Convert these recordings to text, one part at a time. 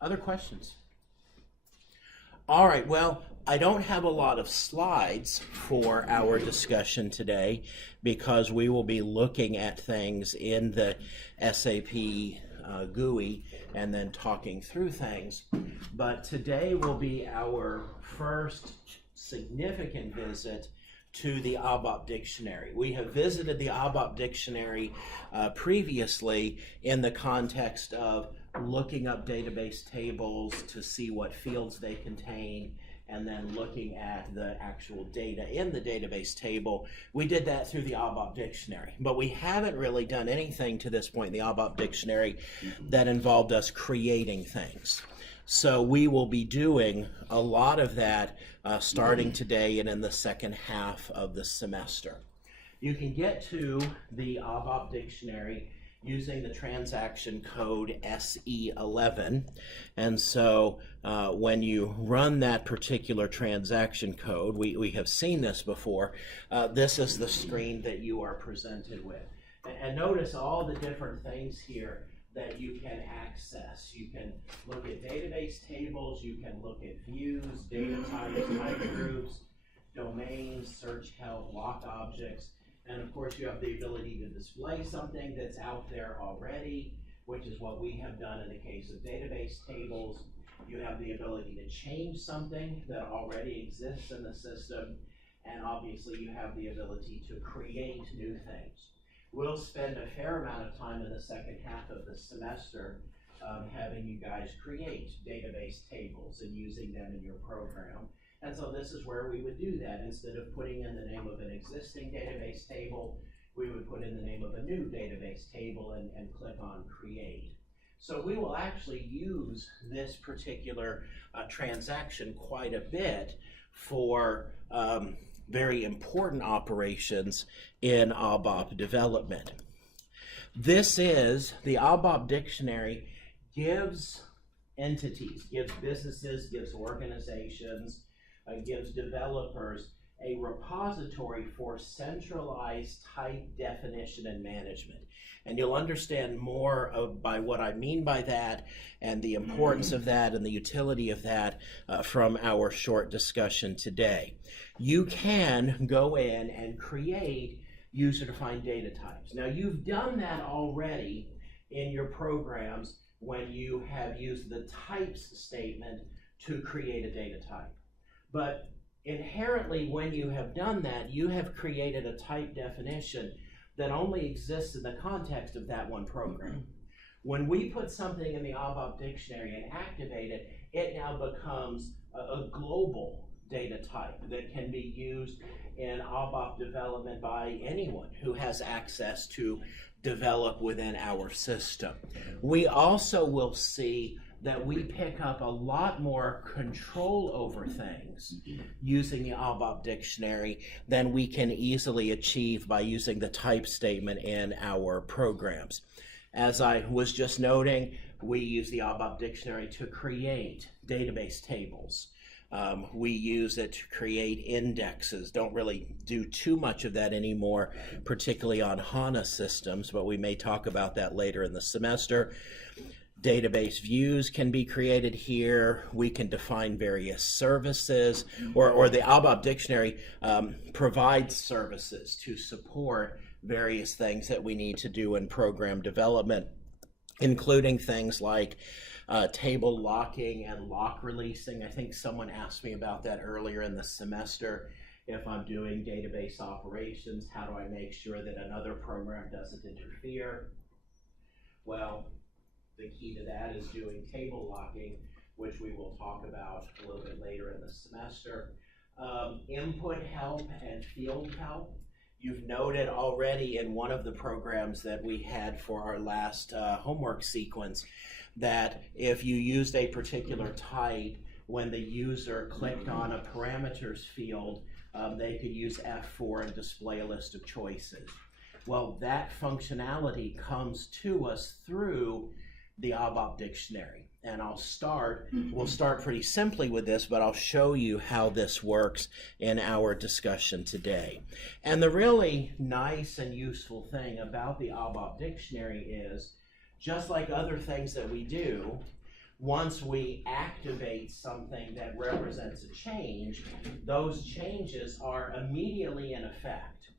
Other questions? All right, well, I don't have a lot of slides for our discussion today because we will be looking at things in the SAP GUI and then talking through things. But today will be our first significant visit to the ABAP dictionary. We have visited the ABAP dictionary previously in the context of looking up database tables to see what fields they contain, and then looking at the actual data in the database table. We did that through the ABAP dictionary, but we haven't really done anything to this point in the ABAP dictionary that involved us creating things. So we will be doing a lot of that starting today and in the second half of the semester. You can get to the ABAP dictionary using the transaction code SE11. And so when you run that particular transaction code, we have seen this before, this is the screen that you are presented with. And notice all the different things here that you can access. You can look at database tables, you can look at views, data types, type groups, domains, search help, lock objects. And of course, you have the ability to display something that's out there already, which is what we have done in the case of database tables. You have the ability to change something that already exists in the system. And obviously, you have the ability to create new things. We'll spend a fair amount of time in the second half of the semester having you guys create database tables and using them in your program. And so this is where we would do that. Instead of putting in the name of an existing database table, we would put in the name of a new database table and click on Create. So we will actually use this particular transaction quite a bit for very important operations in ABAP development. This is, the ABAP dictionary gives entities, gives businesses, gives organizations, gives developers a repository for centralized type definition and management. And you'll understand more by what I mean by that and the importance of that and the utility of that from our short discussion today. You can go in and create user-defined data types. Now, you've done that already in your programs when you have used the types statement to create a data type. But inherently, when you have done that, you have created a type definition that only exists in the context of that one program. When we put something in the ABAP dictionary and activate it, it now becomes a global data type that can be used in ABAP development by anyone who has access to develop within our system. We also will see that we pick up a lot more control over things using the ABAP dictionary than we can easily achieve by using the type statement in our programs. As I was just noting, we use the ABAP dictionary to create database tables. We use it to create indexes. Don't really do too much of that anymore, particularly on HANA systems, but we may talk about that later in the semester. Database views can be created here. We can define various services, or the ABAP dictionary provides services to support various things that we need to do in program development, including things like table locking and lock releasing. I think someone asked me about that earlier in the semester. If I'm doing database operations, how do I make sure that another program doesn't interfere? Well, the key to that is doing table locking, which we will talk about a little bit later in the semester. Input help and field help. You've noted already in one of the programs that we had for our last homework sequence that if you used a particular type, when the user clicked on a parameters field, they could use F4 and display a list of choices. Well, that functionality comes to us through the ABAP dictionary. And we'll start pretty simply with this, but I'll show you how this works in our discussion today. And the really nice and useful thing about the ABAP dictionary is, just like other things that we do, once we activate something that represents a change, those changes are immediately in effect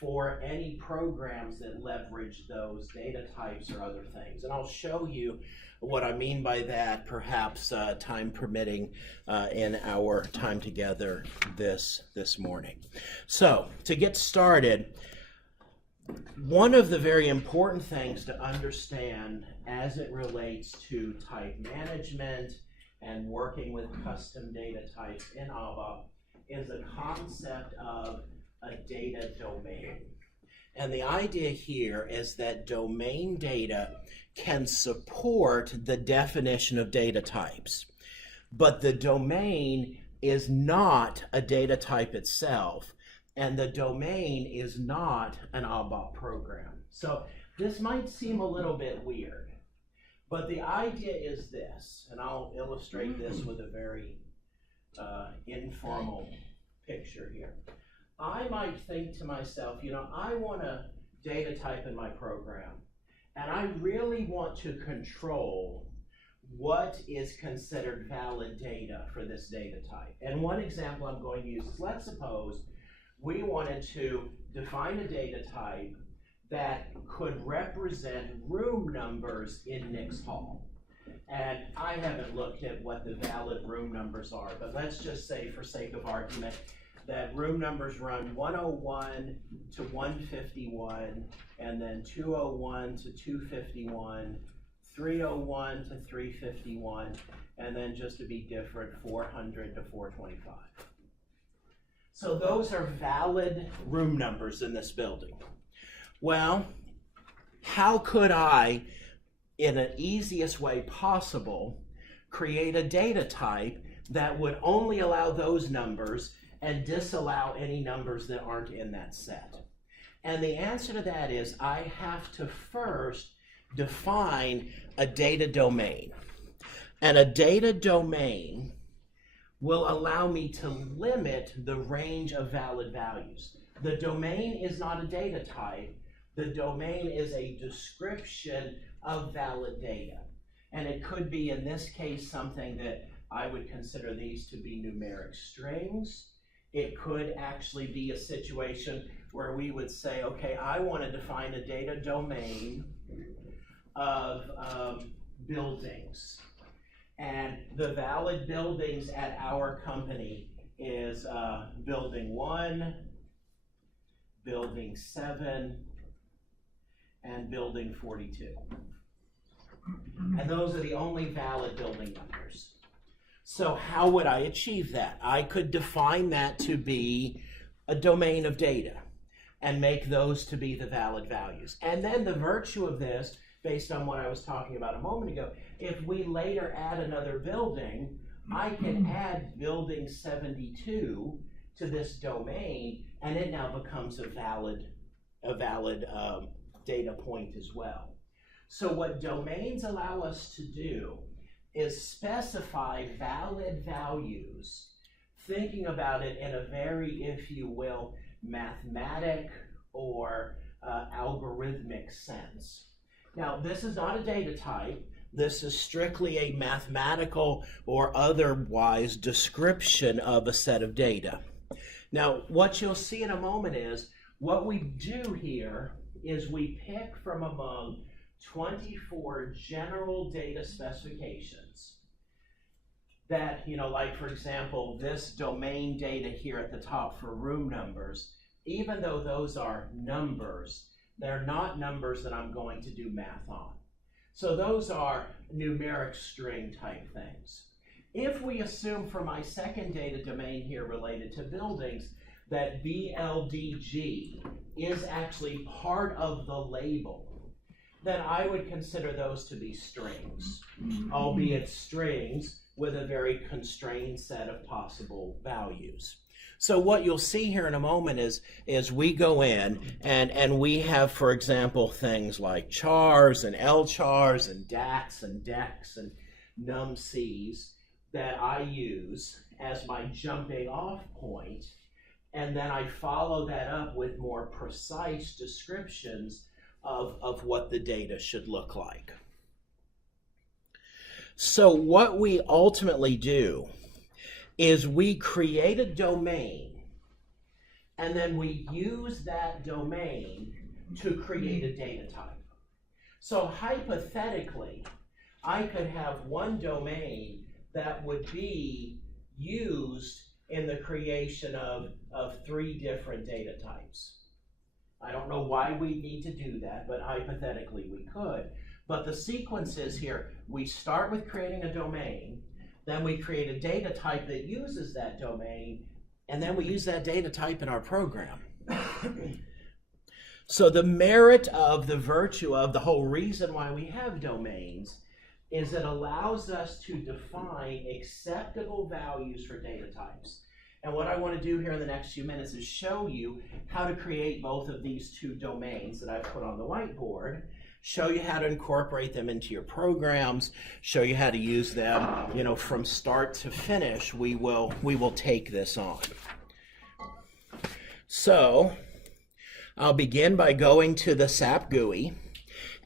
for any programs that leverage those data types or other things. And I'll show you what I mean by that, perhaps time permitting, in our time together this morning. So, to get started, one of the very important things to understand as it relates to type management and working with custom data types in ABAP is the concept of a data domain. And the idea here is that domain data can support the definition of data types, but the domain is not a data type itself, and the domain is not an ABAP program. So this might seem a little bit weird, but the idea is this, and I'll illustrate this with a very informal picture here. I might think to myself, you know, I want a data type in my program, and I really want to control what is considered valid data for this data type. And one example I'm going to use is, let's suppose we wanted to define a data type that could represent room numbers in Nick's Hall. And I haven't looked at what the valid room numbers are, but let's just say, for sake of argument, that room numbers run 101 to 151, and then 201 to 251, 301 to 351, and then, just to be different, 400 to 425. So those are valid room numbers in this building. Well, how could I, in an easiest way possible, create a data type that would only allow those numbers and disallow any numbers that aren't in that set? And the answer to that is, I have to first define a data domain. And a data domain will allow me to limit the range of valid values. The domain is not a data type. The domain is a description of valid data. And it could be, in this case, something that I would consider these to be numeric strings. It could actually be a situation where we would say, okay, I want to define a data domain of buildings. And the valid buildings at our company is building 1, building 7, and building 42. And those are the only valid building numbers. So how would I achieve that? I could define that to be a domain of data and make those to be the valid values. And then the virtue of this, based on what I was talking about a moment ago, if we later add another building, I can add building 72 to this domain, and it now becomes a valid data point as well. So what domains allow us to do is specify valid values, thinking about it in a very, if you will, mathematic or algorithmic sense. Now, this is not a data type. This is strictly a mathematical or otherwise description of a set of data. Now, what you'll see in a moment is, what we do here is we pick from among 24 general data specifications that, you know, like, for example, this domain data here at the top for room numbers, even though those are numbers, they're not numbers that I'm going to do math on. So those are numeric string type things. If we assume for my second data domain here related to buildings that BLDG is actually part of the label, then I would consider those to be strings, albeit strings with a very constrained set of possible values. So what you'll see here in a moment is we go in and we have, for example, things like chars and LChars and DAX and DEX and num-Cs that I use as my jumping off point, and then I follow that up with more precise descriptions of what the data should look like. So what we ultimately do is we create a domain, and then we use that domain to create a data type. So hypothetically, I could have one domain that would be used in the creation of 3 different data types. I don't know why we need to do that, but hypothetically we could. But the sequence is here, we start with creating a domain, then we create a data type that uses that domain, and then we use that data type in our program. So the merit of, the virtue of, the whole reason why we have domains is it allows us to define acceptable values for data types. And what I want to do here in the next few minutes is show you how to create both of these 2 domains that I've put on the whiteboard, show you how to incorporate them into your programs, show you how to use them, you know, from start to finish. We will take this on. So I'll begin by going to the SAP GUI,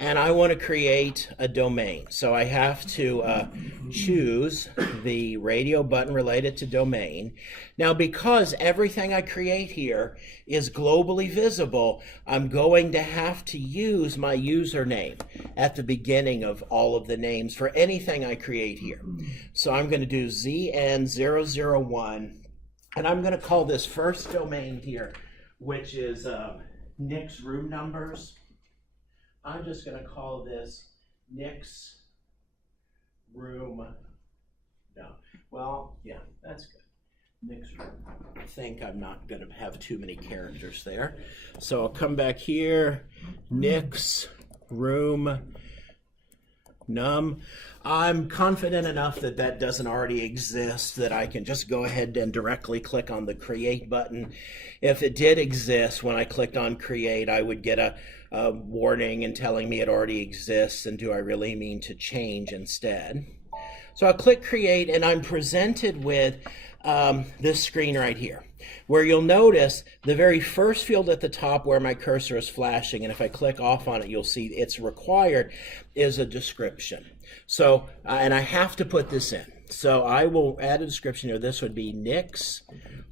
and I want to create a domain. So I have to choose the radio button related to domain. Now, because everything I create here is globally visible, I'm going to have to use my username at the beginning of all of the names for anything I create here. So I'm going to do ZN001, and I'm going to call this first domain here, which is Nick's room numbers. I'm just going to call this Nick's room. No, well, yeah, that's good. Nick's room. I think I'm not going to have too many characters there. So I'll come back here, Nick's room num. I'm confident enough that that doesn't already exist that I can just go ahead and directly click on the create button. If it did exist, when I clicked on create, I would get a warning and telling me it already exists, and do I really mean to change instead? So I'll click create, and I'm presented with this screen right here, where you'll notice the very first field at the top where my cursor is flashing, and if I click off on it, you'll see it's required, is a description. So, and I have to put this in. So I will add a description here. This would be Nick's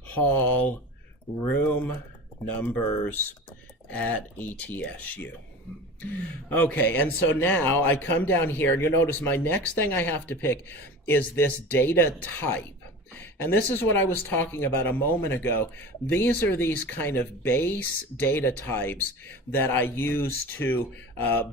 Hall room numbers at ETSU. Okay, and so now I come down here, and you'll notice my next thing I have to pick is this data type. And this is what I was talking about a moment ago. These are these kind of base data types that I use to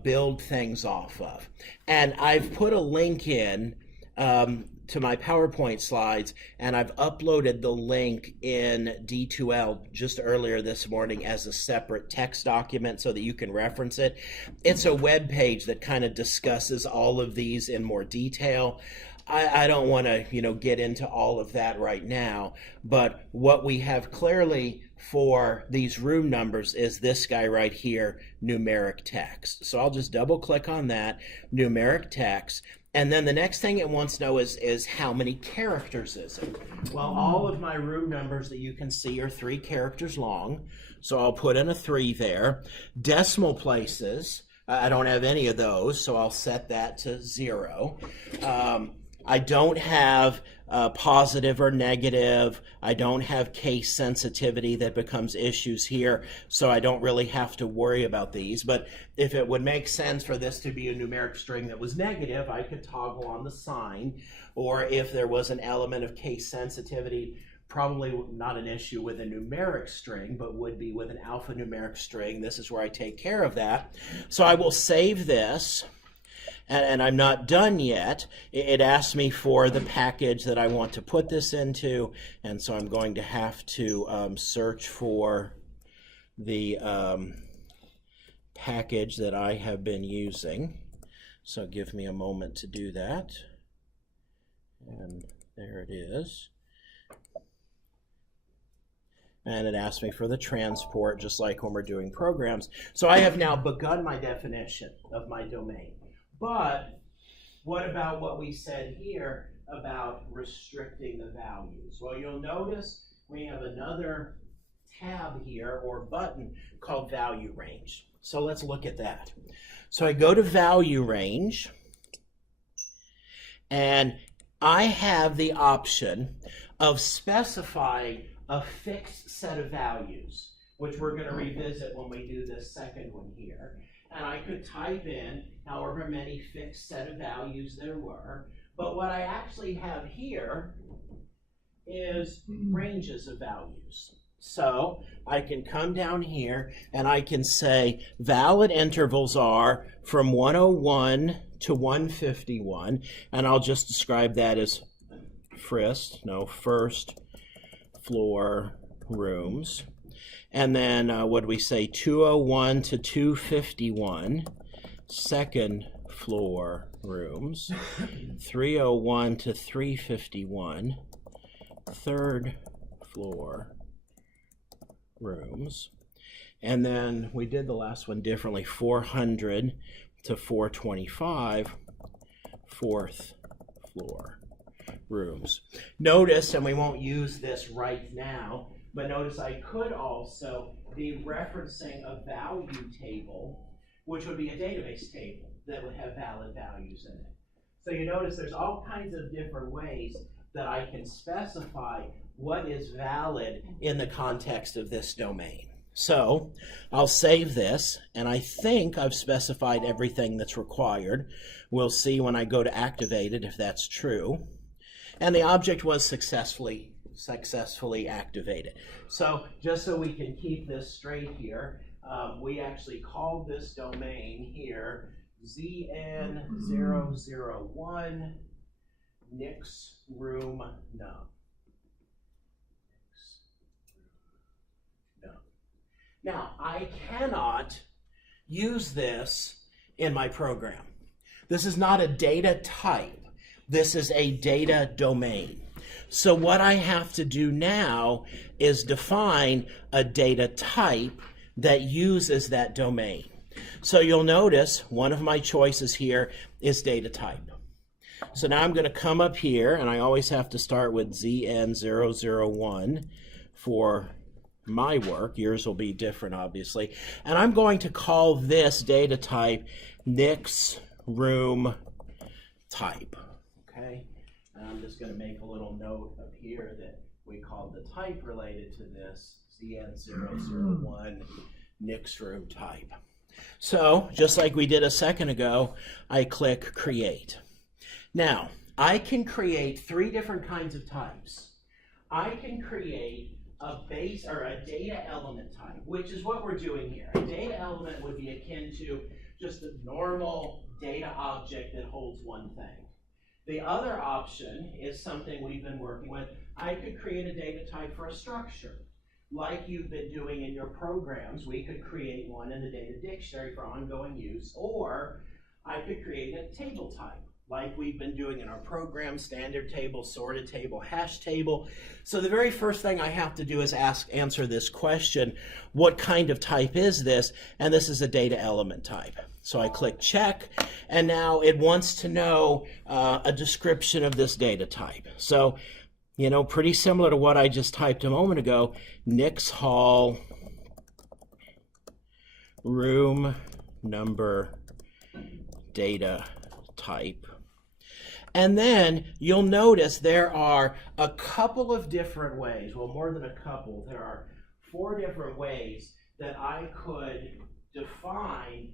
build things off of. And I've put a link in to my PowerPoint slides, and I've uploaded the link in D2L just earlier this morning as a separate text document so that you can reference it. It's a web page that kind of discusses all of these in more detail. I don't want to, get into all of that right now, but what we have clearly for these room numbers is this guy right here, numeric text. So I'll just double click on that, numeric text, and then the next thing it wants to know is how many characters is it? Well, all of my room numbers that you can see are 3 characters long, so I'll put in a 3 there. Decimal places, I don't have any of those, so I'll set that to 0. I don't have positive or negative. I don't have case sensitivity that becomes issues here, so I don't really have to worry about these. But if it would make sense for this to be a numeric string that was negative, I could toggle on the sign. Or if there was an element of case sensitivity, probably not an issue with a numeric string, but would be with an alphanumeric string. This is where I take care of that. So I will save this. And I'm not done yet. It asks me for the package that I want to put this into, and so I'm going to have to search for the package that I have been using. So give me a moment to do that. And there it is. And it asks me for the transport, just like when we're doing programs. So I have now begun my definition of my domain. But what about what we said here about restricting the values? Well, you'll notice we have another tab here or button called value range. So let's look at that. So I go to value range, And I have the option of specifying a fixed set of values, which we're going to revisit when we do this second one here. And I could type in however many fixed set of values there were. But what I actually have here is ranges of values. So I can come down here and I can say valid intervals are from 101 to 151, and I'll just describe that as first floor rooms. And then what do we say, 201 to 251, second floor rooms, 301 to 351, third floor rooms. And then we did the last one differently, 400 to 425, fourth floor rooms. Notice, and we won't use this right now, but notice I could also be referencing a value table, which would be a database table that would have valid values in it. So you notice there's all kinds of different ways that I can specify what is valid in the context of this domain. So I'll save this, and I think I've specified everything that's required. We'll see when I go to activate it if that's true. And the object was successfully activated. So just so we can keep this straight here, we actually called this domain here ZN001 Nix Room Num. Now, I cannot use this in my program. This is not a data type. This is a data domain. So what I have to do now is define a data type that uses that domain. So you'll notice one of my choices here is data type. So now I'm going to come up here, and I always have to start with ZN001 for my work. Yours will be different, obviously. And I'm going to call this data type Nix Room Type. Okay? And I'm just going to make a little note up here that we called the type related to this ZN001 Nix Room Type. So, just like we did a second ago, I click Create. Now, I can create three different kinds of types. I can create a base or a data element type, which is what we're doing here. A data element would be akin to just a normal data object that holds one thing. The other option is something we've been working with. I could create a data type for a structure. Like you've been doing in your programs, we could create one in the data dictionary for ongoing use, or I could create a table type, like we've been doing in our program, standard table, sorted table, hash table. So the very first thing I have to do is answer this question, what kind of type is this? And this is a data element type. So I click check, and now it wants to know a description of this data type. So, you know, pretty similar to what I just typed a moment ago, Nix Hall room number data type. And then you'll notice there are a couple of different ways, well, more than a couple, there are 4 different ways that I could define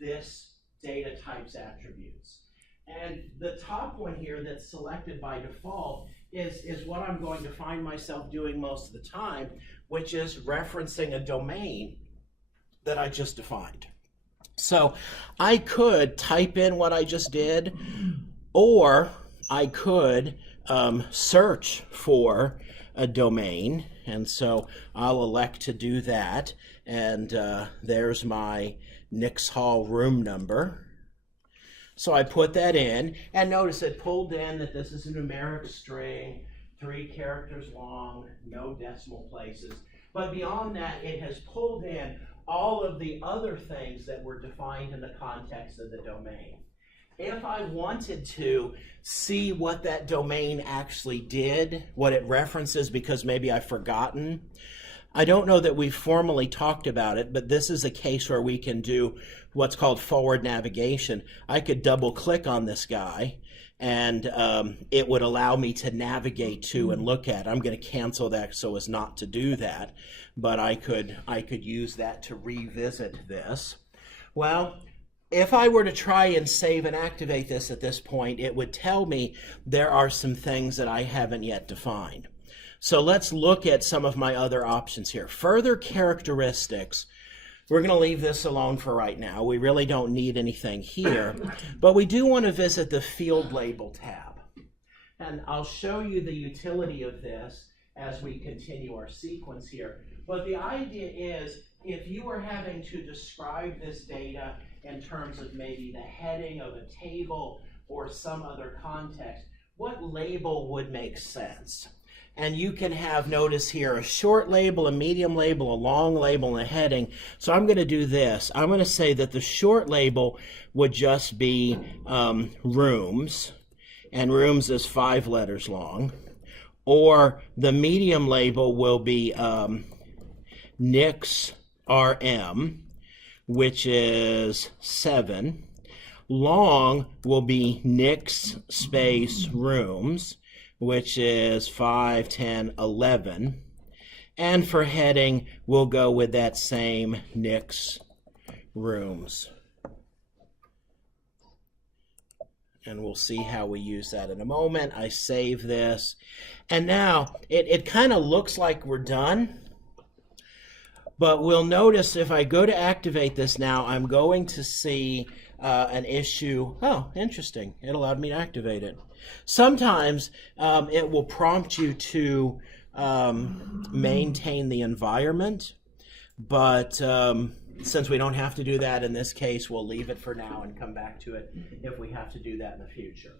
this data type's attributes. And the top one here that's selected by default is what I'm going to find myself doing most of the time, which is referencing a domain that I just defined. So I could type in what I just did, or I could search for a domain, and so I'll elect to do that. And there's my Nix Hall room number. So I put that in, and notice it pulled in that this is a numeric string, 3 characters long, no decimal places. But beyond that, it has pulled in all of the other things that were defined in the context of the domain. If I wanted to see what that domain actually did, what it references, because maybe I've forgotten, I don't know that we've formally talked about it, but this is a case where we can do what's called forward navigation. I could double click on this guy, and it would allow me to navigate to and look at. I'm going to cancel that so as not to do that, but I could use that to revisit this. Well, if I were to try and save and activate this at this point, it would tell me there are some things that I haven't yet defined. So let's look at some of my other options here. Further characteristics. We're going to leave this alone for right now. We really don't need anything here, but we do want to visit the Field Label tab. And I'll show you the utility of this as we continue our sequence here. But the idea is, if you were having to describe this data in terms of maybe the heading of a table or some other context, what label would make sense? And you can have, notice here, a short label, a medium label, a long label, and a heading. So I'm going to do this. I'm going to say that the short label would just be rooms, and rooms is 5 letters long. Or the medium label will be NICS RM, which is 7. Long will be NICS space rooms, which is 5, 10, 11. And for heading, we'll go with that same NICS rooms. And we'll see how we use that in a moment. I save this. And now, it kind of looks like we're done. But we'll notice if I go to activate this now, I'm going to see an issue. Oh, interesting. It allowed me to activate it. Sometimes it will prompt you to maintain the environment, but since we don't have to do that in this case, we'll leave it for now and come back to it if we have to do that in the future.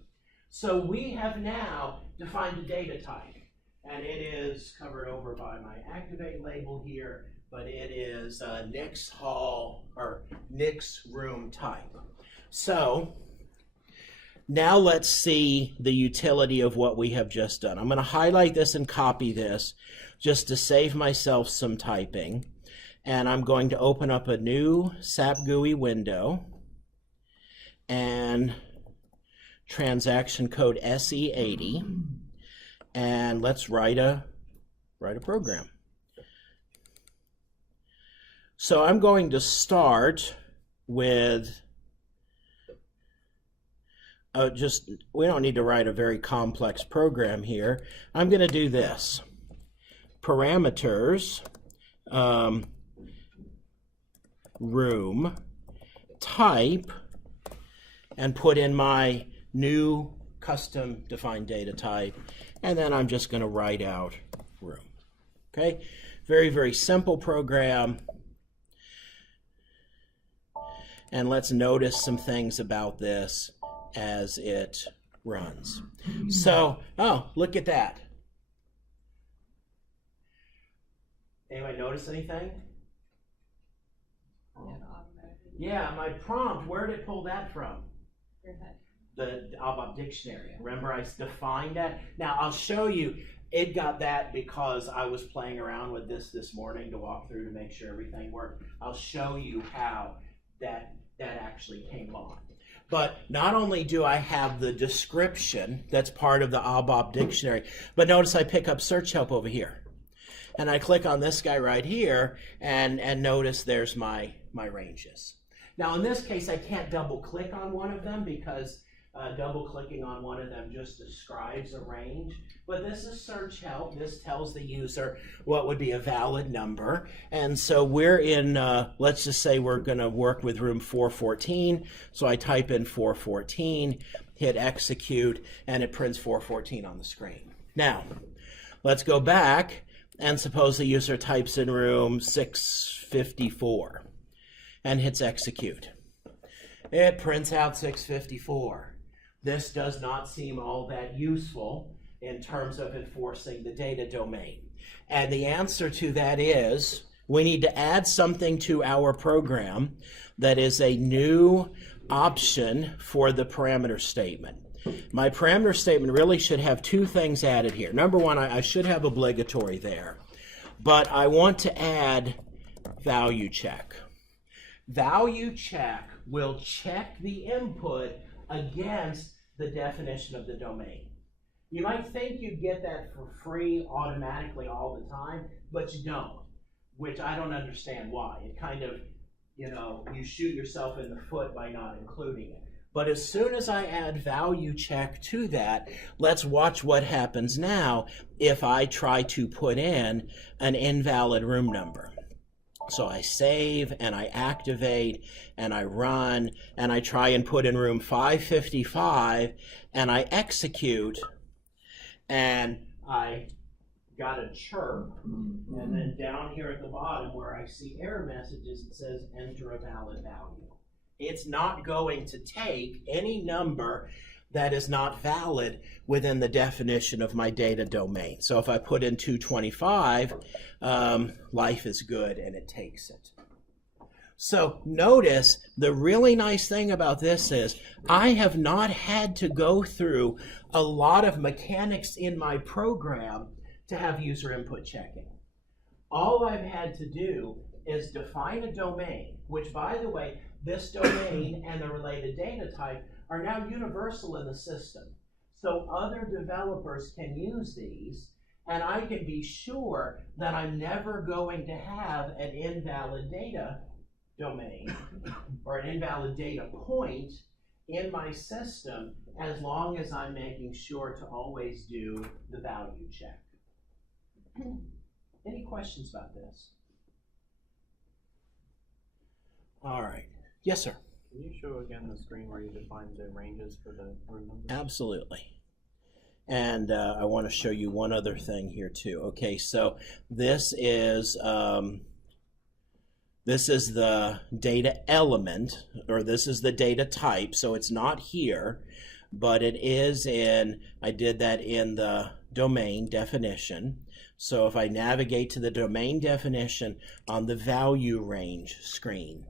So we have now defined a data type, and it is covered over by my activate label here, but it is NICS hall or NICS room type. So now let's see the utility of what we have just done. I'm going to highlight this and copy this just to save myself some typing. And I'm going to open up a new SAP GUI window and transaction code SE80. And let's write a program. So I'm going to start with we don't need to write a very complex program here. I'm going to do this. Parameters, room, type, and put in my new custom defined data type. And then I'm just going to write out room. Okay? Very, very simple program. And let's notice some things about this as it runs. So, oh, look at that. Anybody notice anything? Yeah, my prompt, where did it pull that from? Your head. The ABAP dictionary. Remember I defined that? Now I'll show you, it got that because I was playing around with this morning to walk through to make sure everything worked. I'll show you how that actually came on. But not only do I have the description that's part of the ABAP dictionary, but notice I pick up search help over here. And I click on this guy right here, and notice there's my ranges. Now in this case, I can't double click on one of them because double clicking on one of them just describes a range. But this is search help. This tells the user what would be a valid number. And so we're in, let's just say we're going to work with room 414. So I type in 414, hit execute, and it prints 414 on the screen. Now, let's go back and suppose the user types in room 654 and hits execute. It prints out 654. This does not seem all that useful in terms of enforcing the data domain. And the answer to that is we need to add something to our program that is a new option for the parameter statement. My parameter statement really should have two things added here. Number one, I should have obligatory there, but I want to add value check. Value check will check the input against the definition of the domain. You might think you get that for free automatically all the time, but you don't, which I don't understand why. It kind of, you shoot yourself in the foot by not including it. But as soon as I add value check to that, let's watch what happens now if I try to put in an invalid room number. So I save and I activate and I run and I try and put in room 555 and I execute, and I got a chirp, and then down here at the bottom where I see error messages, it says enter a valid value. It's not going to take any number that is not valid within the definition of my data domain. So if I put in 225, life is good, and it takes it. So notice the really nice thing about this is I have not had to go through a lot of mechanics in my program to have user input checking. All I've had to do is define a domain, which, by the way, this domain and the related data type are now universal in the system. So other developers can use these, and I can be sure that I'm never going to have an invalid data domain or an invalid data point in my system as long as I'm making sure to always do the value check. Any questions about this? All right. Yes, sir. Can you show again the screen where you define the ranges for the room numbers? Absolutely. And I want to show you one other thing here too. Okay, so this is the data element, or this is the data type. So it's not here, but it is in, I did that in the domain definition. So if I navigate to the domain definition on the value range screen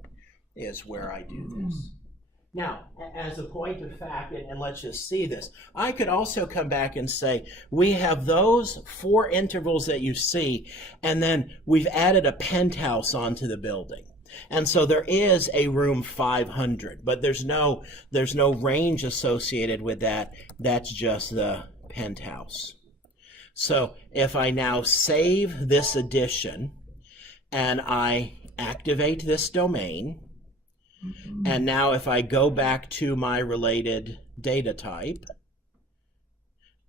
is where I do this. Now, as a point of fact, and let's just see this, I could also come back and say, we have those 4 intervals that you see, and then we've added a penthouse onto the building. And so there is a room 500, but there's no range associated with that. That's just the penthouse. So if I now save this addition and I activate this domain, and now if I go back to my related data type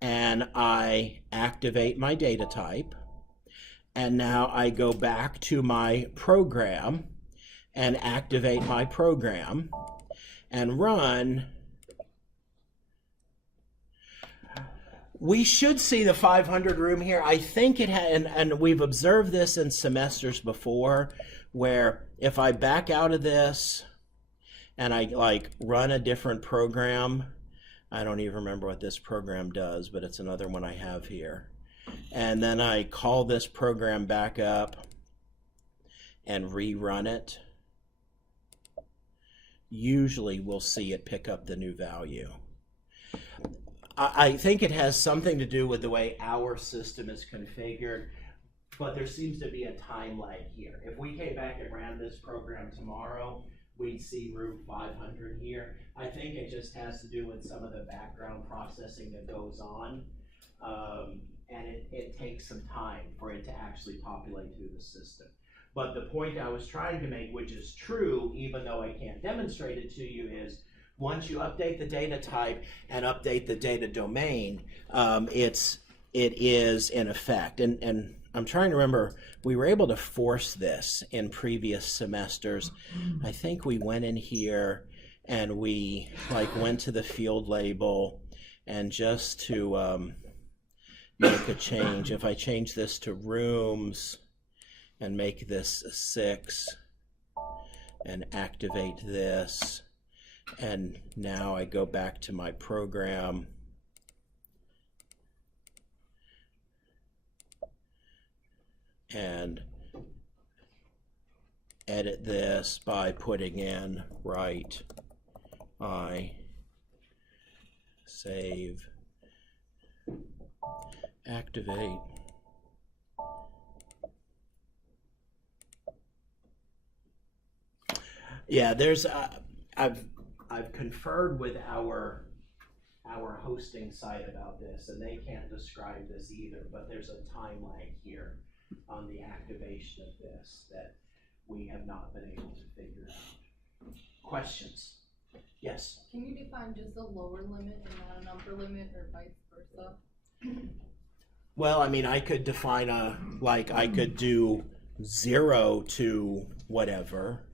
and I activate my data type, and now I go back to my program and activate my program and run, we should see the 500 room here. I think it had, and we've observed this in semesters before, where if I back out of this and I like run a different program, I don't even remember what this program does, but it's another one I have here. And then I call this program back up and rerun it. Usually we'll see it pick up the new value. I think it has something to do with the way our system is configured, but there seems to be a time lag here. If we came back and ran this program tomorrow, we'd see room 500 here. I think it just has to do with some of the background processing that goes on, and it takes some time for it to actually populate through the system. But the point I was trying to make, which is true, even though I can't demonstrate it to you, is once you update the data type and update the data domain, it is in effect. And I'm trying to remember, we were able to force this in previous semesters. I think we went in here and we went to the field label, and just to make a change, if I change this to rooms and make this a 6 and activate this, and now I go back to my program and edit this by putting in write I save activate. Yeah, there's I've conferred with our our hosting site about this, and they can't describe this either, but there's a time lag here on the activation of this that we have not been able to figure out. Questions? Yes? Can you define just a lower limit and not an upper limit, or vice versa? Well, I mean, I could define I could do 0 to whatever.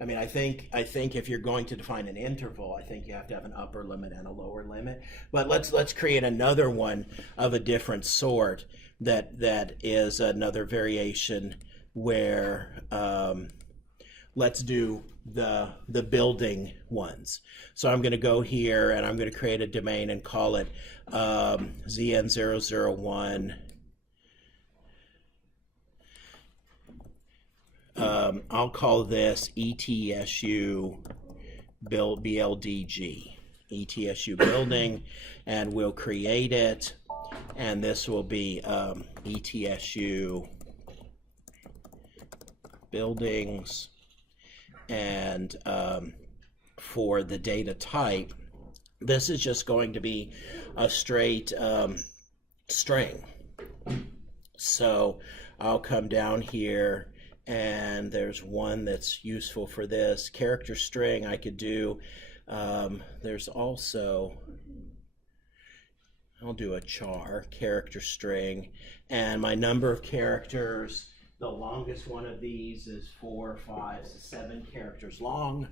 I mean, I think if you're going to define an interval, I think you have to have an upper limit and a lower limit. But let's create another one of a different sort that is another variation where let's do the building ones. So I'm going to go here and I'm going to create a domain and call it ZN001. I'll call this ETSU BLDG, ETSU building, and we'll create it, and this will be ETSU buildings, and for the data type, this is just going to be a straight string. So I'll come down here, and there's one that's useful for this character string. I could do there's also, I'll do a char character string, and my number of characters, the longest one of these is 4, 5, 7 characters long,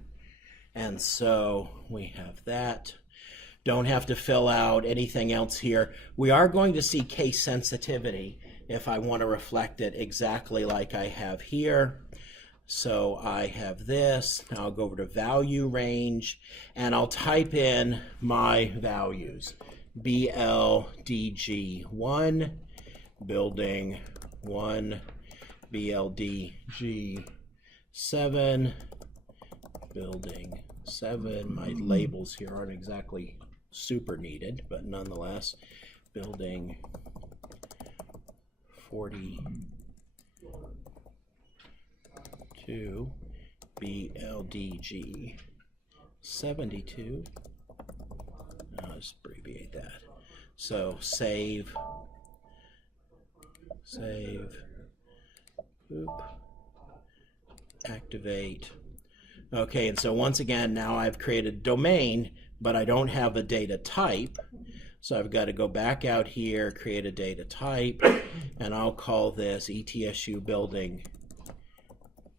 and so we have that. Don't have to fill out anything else here. We are going to see case sensitivity if I want to reflect it exactly like I have here. So I have this. Now I'll go over to value range, and I'll type in my values. BLDG1, building 1, BLDG7, building 7. My labels here aren't exactly super needed, but nonetheless, building 42, BLDG 72. I'll just abbreviate that. So save, boop, activate. Okay, and so once again, now I've created a domain, but I don't have a data type. So I've got to go back out here, create a data type, and I'll call this ETSU building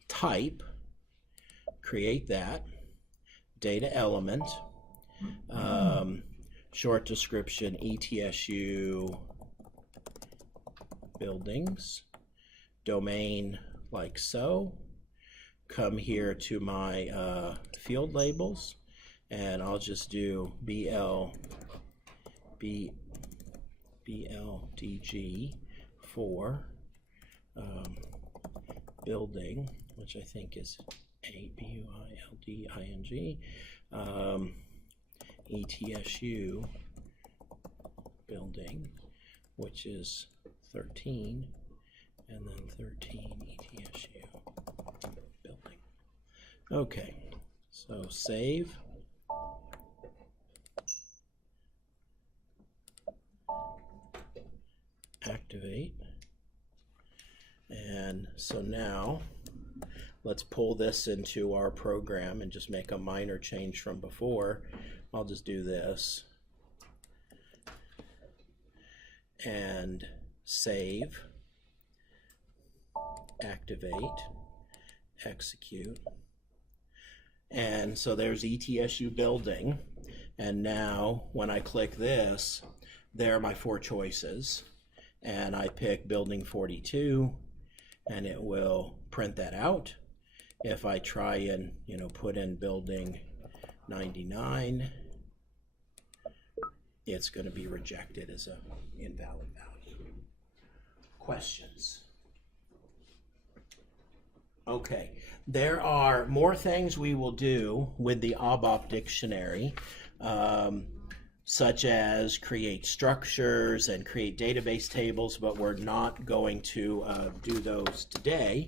type. Create that. Data element. Short description, ETSU buildings. Domain like so. Come here to my field labels, and I'll just do BLDG for building, which I think is ABUILDING, ETSU building, which is 13, and then 13 ETSU building. Okay, so save. Activate. And so now let's pull this into our program and just make a minor change from before. I'll just do this and save, activate, execute. And so there's ETSU building, and now when I click this, there are my 4 choices, and I pick building 42, and it will print that out. If I try and put in building 99, it's going to be rejected as an invalid value. Questions? Okay, there are more things we will do with the ABAP dictionary, such as create structures and create database tables, but we're not going to do those today.